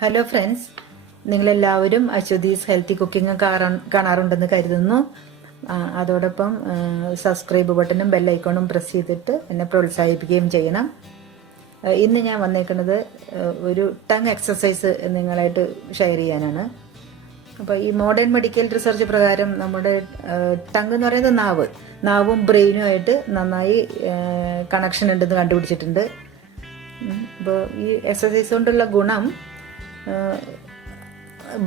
Hello friends, നിങ്ങളെല്ലാവരും Aswathi's healthy cooking കാണാറുണ്ടെന്ന് കരുതുന്നു. അതോടൊപ്പം സബ്സ്ക്രൈബ് ബട്ടണും ബെല്ലൈക്കോണും പ്രസ് ചെയ്തിട്ട് എന്നെ പ്രോത്സാഹിപ്പിക്കുകയും ചെയ്യണം. ഇന്ന് ഞാൻ വന്നേക്കുന്നത് ഒരു ടങ് എക്സസൈസ് നിങ്ങളായിട്ട് ഷെയർ ചെയ്യാനാണ്. അപ്പോൾ ഈ മോഡേൺ മെഡിക്കൽ റിസർച്ച് പ്രകാരം നമ്മുടെ ടങ് എന്ന് പറയുന്നത് നാവും ബ്രെയിനുമായിട്ട് നന്നായി കണക്ഷൻ ഉണ്ടെന്ന് കണ്ടുപിടിച്ചിട്ടുണ്ട്. അപ്പോൾ ഈ എക്സസൈസ് കൊണ്ടുള്ള ഗുണം,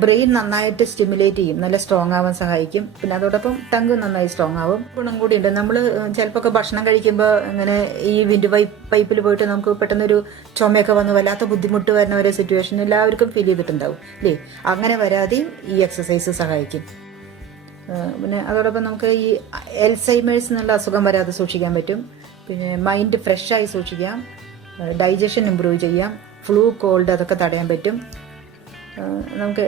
ബ്രെയിൻ നന്നായിട്ട് സ്റ്റിമുലേറ്റ് ചെയ്യും, നല്ല സ്ട്രോങ് ആവാൻ സഹായിക്കും. പിന്നെ അതോടൊപ്പം ടങ് നന്നായി സ്ട്രോങ് ആവും. ഗുണം കൂടിയുണ്ട്. നമ്മൾ ചിലപ്പോൾ ഭക്ഷണം കഴിക്കുമ്പോൾ ഇങ്ങനെ ഈ വിൻഡ് പൈപ്പിൽ പോയിട്ട് നമുക്ക് പെട്ടെന്നൊരു ചുമയൊക്കെ വന്ന് വല്ലാത്ത ബുദ്ധിമുട്ട് വരുന്ന ഒരു സിറ്റുവേഷൻ എല്ലാവർക്കും ഫീൽ ചെയ്തിട്ടുണ്ടാവും അല്ലേ? അങ്ങനെ വരാതെയും ഈ എക്സസൈസ് സഹായിക്കും. പിന്നെ അതോടൊപ്പം നമുക്ക് ഈ എൽസൈമേഴ്സ് എന്നുള്ള അസുഖം വരാതെ സൂക്ഷിക്കാൻ പറ്റും. പിന്നെ മൈൻഡ് ഫ്രഷായി സൂക്ഷിക്കാം, ഡൈജഷൻ ഇമ്പ്രൂവ് ചെയ്യാം, ഫ്ലൂ കോൾഡ് അതൊക്കെ തടയാൻ പറ്റും. നമുക്ക്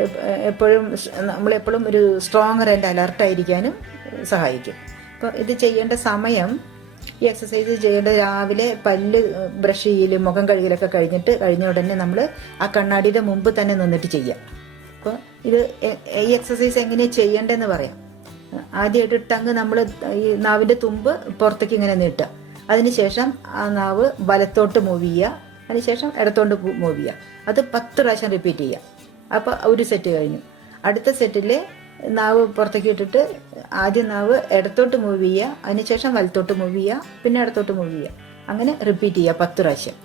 നമ്മളെപ്പോഴും ഒരു സ്ട്രോങ്ങർ ആൻഡ് അലർട്ടായിരിക്കാനും സഹായിക്കും. അപ്പോൾ ഇത് ചെയ്യേണ്ട സമയം, ഈ എക്സസൈസ് ചെയ്യേണ്ട രാവിലെ പല്ല് ബ്രഷ് ചെയ്യലും മുഖം കഴുകലൊക്കെ കഴിഞ്ഞ ഉടനെ നമ്മൾ ആ കണ്ണാടിയുടെ മുമ്പ് തന്നെ നിന്നിട്ട് ചെയ്യാം. അപ്പോൾ ഈ എക്സസൈസ് എങ്ങനെയാണ് ചെയ്യേണ്ടതെന്ന് പറയാം. ആദ്യമായിട്ട് ടങ് നമ്മൾ ഈ നാവിൻ്റെ തുമ്പ് പുറത്തേക്ക് ഇങ്ങനെ നീട്ടുക. അതിനുശേഷം ആ നാവ് വലത്തോട്ട് മൂവ് ചെയ്യുക, അതിനുശേഷം ഇടത്തോട്ട് മൂവ് ചെയ്യുക. അത് 10 പ്രാവശ്യം റിപ്പീറ്റ് ചെയ്യുക. അപ്പോൾ ഒരു സെറ്റ് കഴിഞ്ഞു. അടുത്ത സെറ്റിൽ നാവ് പുറത്തേക്ക് ഇട്ടിട്ട് ആദ്യം നാവ് ഇടത്തോട്ട് മൂവ് ചെയ്യുക, അതിനുശേഷം വലത്തോട്ട് മൂവ് ചെയ്യുക, പിന്നെ ഇടത്തോട്ട് മൂവ് ചെയ്യുക. അങ്ങനെ റിപ്പീറ്റ് ചെയ്യുക 10 പ്രാവശ്യം.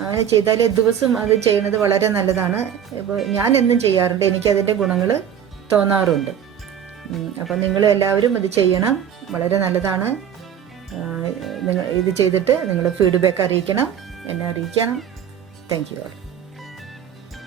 അങ്ങനെ ചെയ്താൽ ദിവസം അത് ചെയ്യുന്നത് വളരെ നല്ലതാണ്. ഇപ്പോൾ ഞാൻ എന്നും ചെയ്യാറുണ്ട്, എനിക്കതിൻ്റെ ഗുണങ്ങൾ തോന്നാറുണ്ട്. അപ്പം നിങ്ങൾ എല്ലാവരും അത് ചെയ്യണം, വളരെ നല്ലതാണ്. ഇത് ചെയ്തിട്ട് നിങ്ങൾ ഫീഡ്ബാക്ക് അറിയിക്കണം, എന്നെ അറിയിക്കണം. Thank you all.